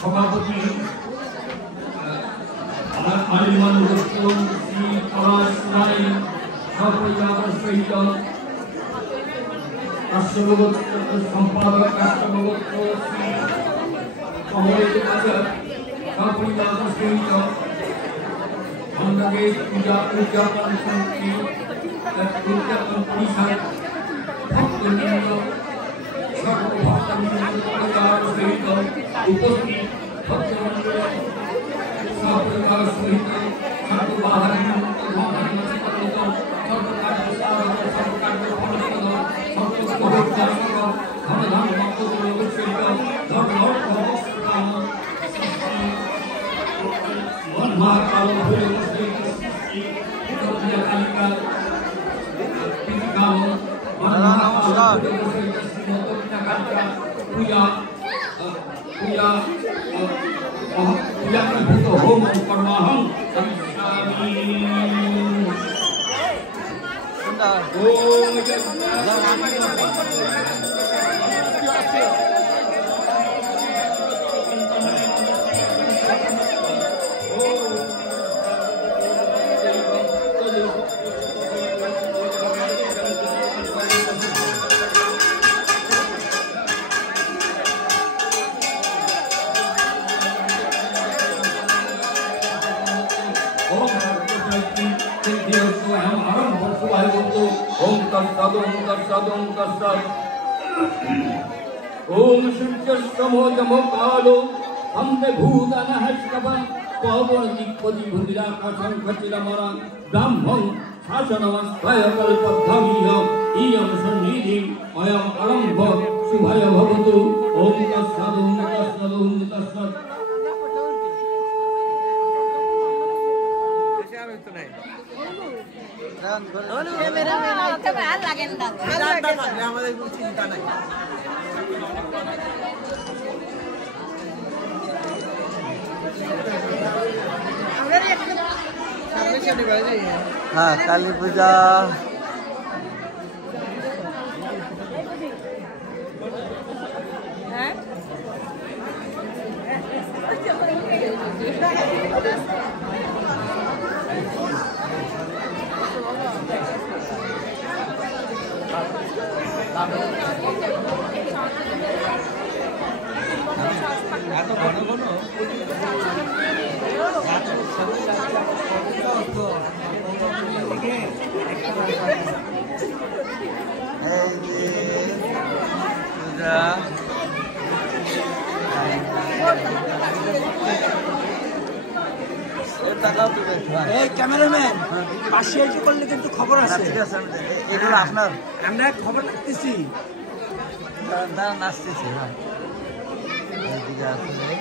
সভাপতি আলিমান রসুল শ্রী পলাশ রায় সপরিবার সহিত সম্পাদক রাষ্ট্রভক্ত শ্রী অমরিত সপরিবার সহিত বাংলাদেশ পূজা উদযাপন সমিতি উদযাপন পরিষদ ভক্তবৃন্দ সর্বভক্তবৃন্দ সহিত উপস্থিত ভক্তমণ্ডলী সপরিবার সহিত होम परमाहम ओम सूर्यस्तमो कालो हमने भूतानः श्रवण पवन दिक्पति भूतिराकाशं खचिरमरं ब्रह्मं शासनमस्ताय कल्पद्धामीय इयं सन्निधिं अयं आरम्भ शुभाय भवतु ओम तत्सत् हाँ काली पूजा ক্যামেরাম্যান পাশে এসে করলে কিন্তু খবর আছে। এগুলো আপনার আমরা খবর রাখতেছি নাচতেছি। হ্যাঁ এইদিকে আসলে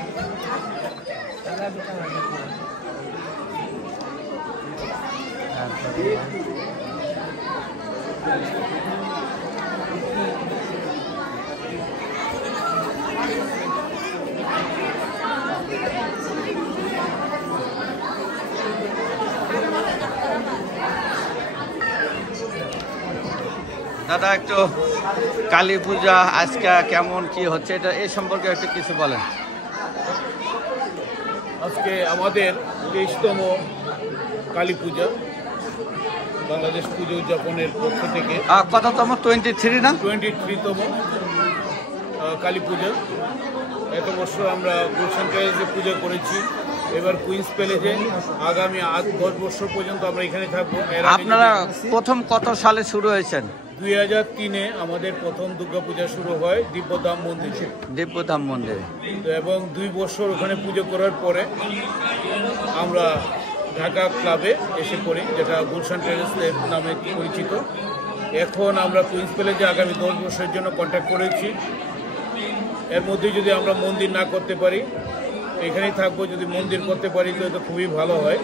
দাদা একটু কালী পূজা আজকে কেমন কি হচ্ছে এটা এই সম্পর্কে একটু কিছু বলেন। আজকে আমাদের 23তম কালী পূজা বাংলাদেশ পুজো উদযাপনের পক্ষ থেকে। কততম? 23 না? 23তম কালী পূজা। এত বছর আমরা গুলশান প্যালেসে পুজো করেছি, এবার কুইন্স প্যালেসে আগামী 10 বছর পর্যন্ত আমরা এখানে থাকবো। আপনারা প্রথম কত সালে শুরু হয়েছেন? 2003-এ আমাদের প্রথম দুর্গাপূজা শুরু হয় দিব্যধাম মন্দিরে। দিব্যধাম মন্দিরে এবং 2 বছর ওখানে পুজো করার পরে আমরা ঢাকা ক্লাবে এসে পড়ি, যেটা গুলশান প্যালেস নামে পরিচিত। এখন আমরা কুইন্স প্যালেসে আগামী 10 বছরের জন্য কন্ট্যাক্ট করেছি। এর মধ্যে যদি আমরা মন্দির না করতে পারি এখানেই থাকবো, যদি মন্দির করতে পারি তো খুবই ভালো হয়।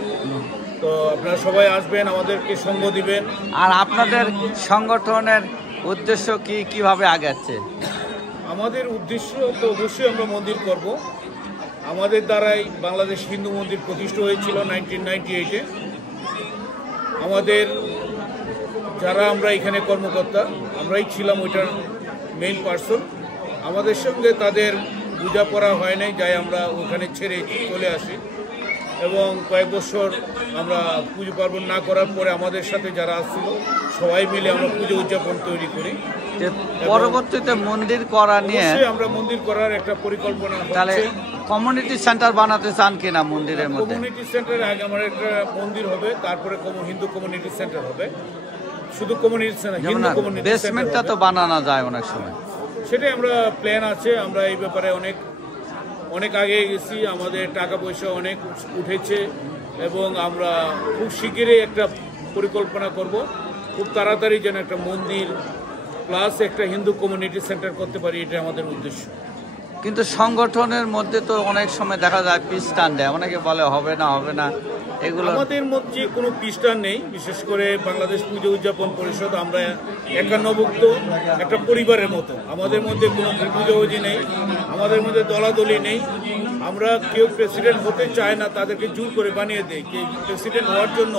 তো আপনারা সবাই আসবেন, আমাদেরকে সঙ্গ দিবেন। আর আপনাদের সংগঠনের উদ্দেশ্য কি, কিভাবে আগাচ্ছে? আমাদের উদ্দেশ্য তো অবশ্যই আমরা মন্দির করব। আমাদের দ্বারাই বাংলাদেশ হিন্দু মন্দির প্রতিষ্ঠা হয়েছিল 1998-এ। আমাদের যারা আমরা এখানে কর্মকর্তা, আমরাই ছিলাম ওইটার মেইন পার্সন। আমাদের সঙ্গে তাদের বোঝাপড়া হয় নাই, যাই আমরা ওখানে ছেড়ে চলে আসি। এবং কয়েক বছর আমরা পুজো পার্বণ না করার পরে আমাদের সাথে যারা আসছিল সবাই মিলে আমরা পুজো উদযাপন তৈরি করি। পরবর্তীতে মন্দির করা নিয়ে আমরা মন্দির করার একটা পরিকল্পনা তাহলে হচ্ছে। কমিউনিটি সেন্টার বানাতে চান কিনা মন্দিরের মধ্যে? কমিউনিটি সেন্টারে আগে আমার একটা মন্দির হবে, তারপরে হিন্দু কমিউনিটি সেন্টার হবে। শুধু কমিউনিটি সেন্টার, হিন্দু কমিউনিটি বেসমেন্টটা তো বানানো যায় অনেক সময়, সেটাই আমরা প্ল্যান আছে। আমরা এই ব্যাপারে অনেক আগে গেছি, আমাদের টাকা পয়সা অনেক উঠেছে এবং আমরা খুব শিগগিরই একটা পরিকল্পনা করব, খুব তাড়াতাড়ি যেন একটা মন্দির প্লাস একটা হিন্দু কমিউনিটি সেন্টার করতে পারি, এটা আমাদের উদ্দেশ্য। কিন্তু সংগঠনের মধ্যে তো অনেক সময় দেখা যায় পিস টান দেয়, অনেকে বলে হবে না এগুলো। আমাদের মধ্যে কোনো পিস্টার নেই, বিশেষ করে বাংলাদেশ পুজো উদযাপন পরিষদ আমরা একান্নভুক্ত একটা পরিবারের মতো। আমাদের মধ্যে কোনো পুজোজি নেই, আমাদের মধ্যে দলাদলি নেই। আমরা কেউ প্রেসিডেন্ট হতে চায় না, তাদেরকে জোর করে বানিয়ে দেয় যে প্রেসিডেন্ট হওয়ার জন্য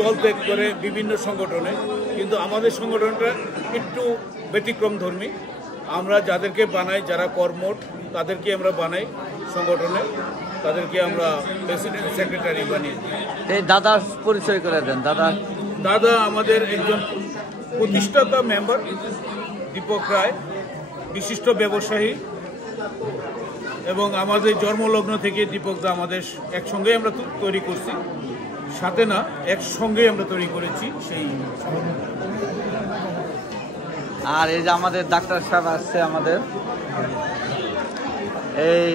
দল ত্যাগ করে বিভিন্ন সংগঠনে। কিন্তু আমাদের সংগঠনটা একটু ব্যতিক্রম ধর্মী। আমরা যাদেরকে বানাই, যারা কর্মঠ তাদেরকে আমরা বানাই সংগঠনে, তাদেরকে আমরা প্রেসিডেন্ট সেক্রেটারি বানিয়ে দিই। এই দাদার পরিচয় করে দেন। দাদা আমাদের একজন প্রতিষ্ঠাতা মেম্বার দীপক রায়, বিশিষ্ট ব্যবসায়ী, এবং আমাদের জন্মলগ্ন থেকে দীপক দা আমাদের একসঙ্গে আমরা তৈরি করছি, সাথে না একসঙ্গেই আমরা তৈরি করেছি সেই। আর এই যে আমাদের ডাক্তার সাহেব আসছে আমাদের, এই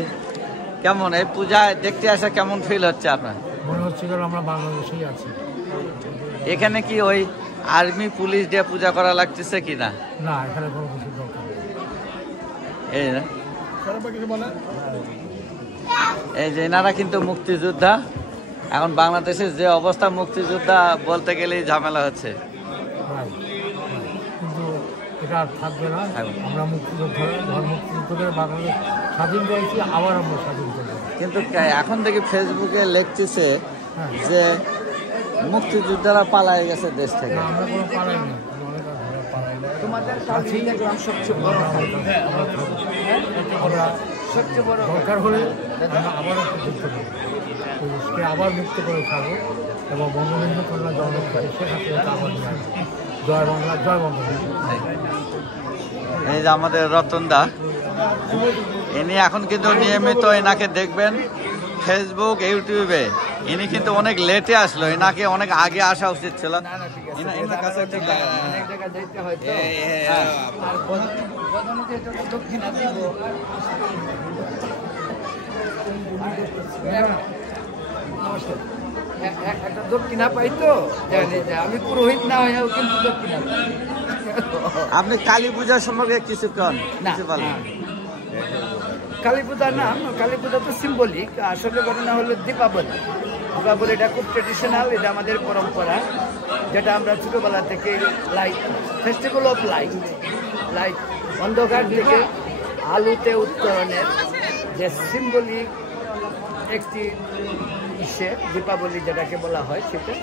কেমন এই পূজায় দেখতে আসা কেমন ফিল হচ্ছে আপনার? মনে হচ্ছে আমরা বাংলাদেশেই আছি। এখানে কি ওই আর্মি পুলিশ দিয়ে পূজা করা লাগতেছে কিনা? না, এখানে কোনো কিছু দরকার এই না, এই যে এনারা কিন্তু মুক্তিযোদ্ধা। এখন বাংলাদেশের যে অবস্থা, মুক্তিযোদ্ধা বলতে গেলেই ঝামেলা হচ্ছে। কিন্তু এটা আর থাকবে না। আমরা মুক্তিযুদ্ধের বাংলাদেশ স্বাধীন করেছি, আবার আমরা স্বাধীন করবো। কিন্তু এখন থেকে ফেসবুকে লিখতেছে যে মুক্তিযোদ্ধারা পালায় গেছে দেশ থেকে। আমরা কোনো পালাইনি, তোমাদের সবচেয়ে বড় দরকার হলে আমরা আবারও যুদ্ধ করবো, আবার মুক্ত করে ছাড়বো এবং বঙ্গবন্ধু কন্যা জননেত্রী শেখ হাসিনাকে আবার নিয়ে আসবো। জয় বাংলা, জয় বঙ্গবন্ধু। এই যে আমাদের রতন দা, ইনি এখন কিন্তু নিয়মিত এনাকে দেখবেন ফেসবুক, ইউটিউবে। ইনি কিন্তু অনেক লেটে আসলো, এনাকে অনেক আগে আসা উচিত ছিল। একটা দক্ষিণা পাই তো, আমি পুরোহিত না হয়েও কিন্তু দক্ষিণা। আপনি কালী পূজার সম্পর্কে কিছু বলেন। কালী পূজার নাম, কালী পূজা তো সিম্বলিক, আসলে ঘটনা হলো দীপাবলি। দীপাবলিটা খুব ট্রেডিশনাল, এটা আমাদের পরম্পরা, যেটা আমরা ছোটোবেলা থেকে লাইট, ফেস্টিভ্যাল অফ লাইট অন্ধকার থেকে আলোতে উত্তরণের যে সিম্বলিক একটি দীপাবলি যেটাকে বলা হয়, সেটা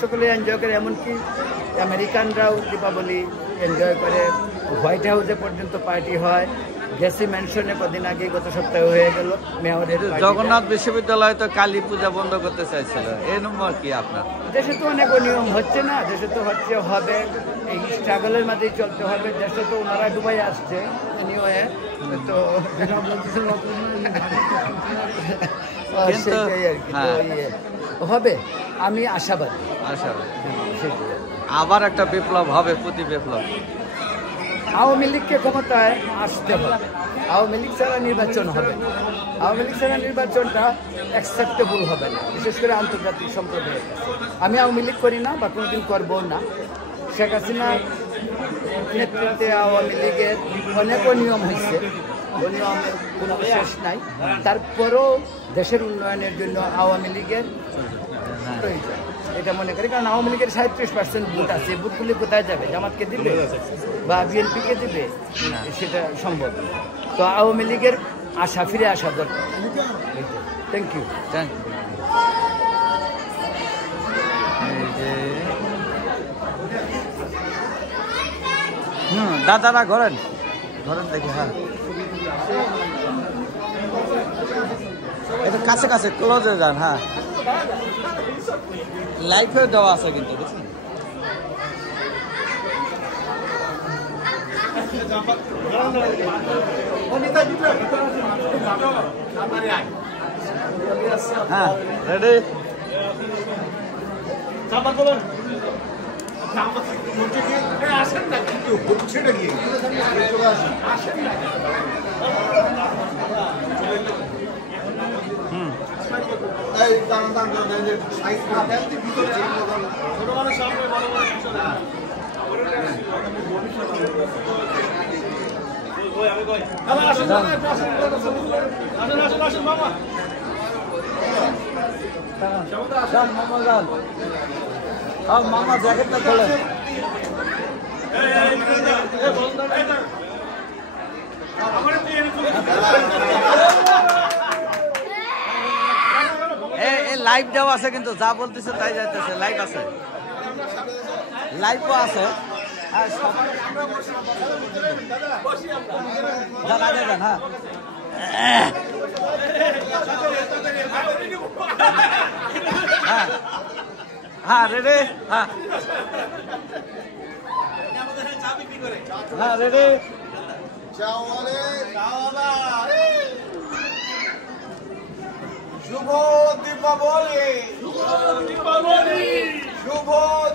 সকলে এনজয় করে। এমনকি আমেরিকানরাও দীপাবলি এনজয় করে। হোয়াইট হাউসে পর্যন্ত পার্টি হয়। গেসি ম্যানশনে কদিন আগে, গত সপ্তাহে হয়ে গেল মেয়রের। জগন্নাথ বিশ্ববিদ্যালয় তো কালী পূজা বন্ধ করতে চাইছিল, এই নম্বর কি আপনার? দেশে তো অনেক নিয়ম হচ্ছে না, দেশে তো হচ্ছে, হবে, এই স্ট্রাগলের মধ্যেই চলতে হবে। দেশে তো ওনারা ডুবাই আসছে নিয়ে, তো সেটাই আর কি হবে। আমি আশাবাদী। আবার একটা বিপ্লব হবে, প্রতি বিপ্লব। আওয়ামী লীগকে ক্ষমতায় আসতে হবে, আওয়ামী লীগ ছাড়া নির্বাচন হবে। আওয়ামী লীগ ছাড়া নির্বাচনটা অ্যাকসেপ্টেবল হবে না, বিশেষ করে আন্তর্জাতিক সম্প্রদায়ের কাছে। আমি আওয়ামী লীগ করি না বা কোনোদিন করবো না। শেখ হাসিনার নেতৃত্বে আওয়ামী লীগের অনেক নিয়ম হয়েছে, নিয়মের কোনো শেষ নাই। তারপরেও দেশের উন্নয়নের জন্য আওয়ামী লীগের প্রয়োজন। এটা মনে করি, কারণ আওয়ামী লীগের 37% ভোট আছে, ভোটগুলি কোথায় যাবে? জামাতকে দিবে বা বিএনপিকে দিবে? সেটা সম্ভব। তো আওয়ামী লীগের ফিরে আসা দরকার। Thank you. দাদারা ঘরেন দেখি। হ্যাঁ, এটা কাছে কাছে ক্লোজে যান। হ্যাঁ, লাইফেও দেওয়া আছে কিন্তু বুঝছেন। হ্যাঁ, রেডি। আসেন না, কিন্তু হচ্ছেটা কি? আসেন না। এই দাম সাইজ না দেখতে ভিতরে ছোট মানুষ সামনে বড় বড় শিশু না। আসেন মামা। মামা জ্যাকেটটা খোলেন। লাইভ দেওয়া আছে কিন্তু, যা বলতেছে তাই যাইতেছে। লাইভ আছে, লাইভও আছে। হ্যাঁ, যান আগে যান। হ্যাঁ হ্যাঁ, রেডি। হ্যাঁ হ্যাঁ, রেডি। শুভ দীপাবলি, শুভ দীপাবলি, শুভ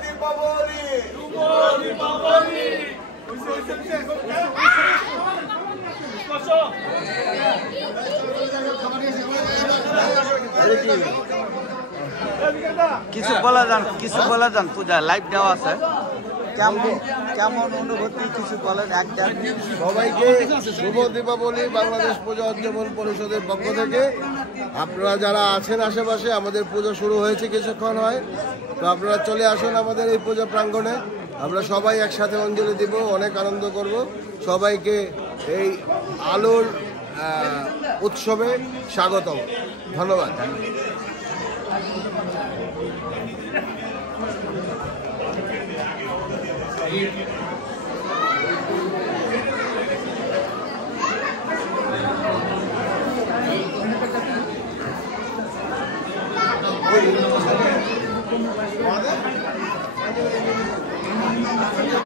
দীপাবলি, শুভ দীপাবলি। কিছু বলা যান পূজা লাইভ দেওয়া আছে। কেমন অনুভূতি কিছু বলেন। সবাইকে শুভ দীপাবলি বাংলাদেশ পূজা উদযাপন পরিষদের পক্ষ থেকে। আপনারা যারা আছেন আশেপাশে, আমাদের পুজো শুরু হয়েছে কিছুক্ষণ হয়, তো আপনারা চলে আসুন আমাদের এই পূজা প্রাঙ্গণে। আমরা সবাই একসাথে অঞ্জলি দিব, অনেক আনন্দ করব। সবাইকে এই আলোর উৎসবে স্বাগতম। ধন্যবাদ। আমাদের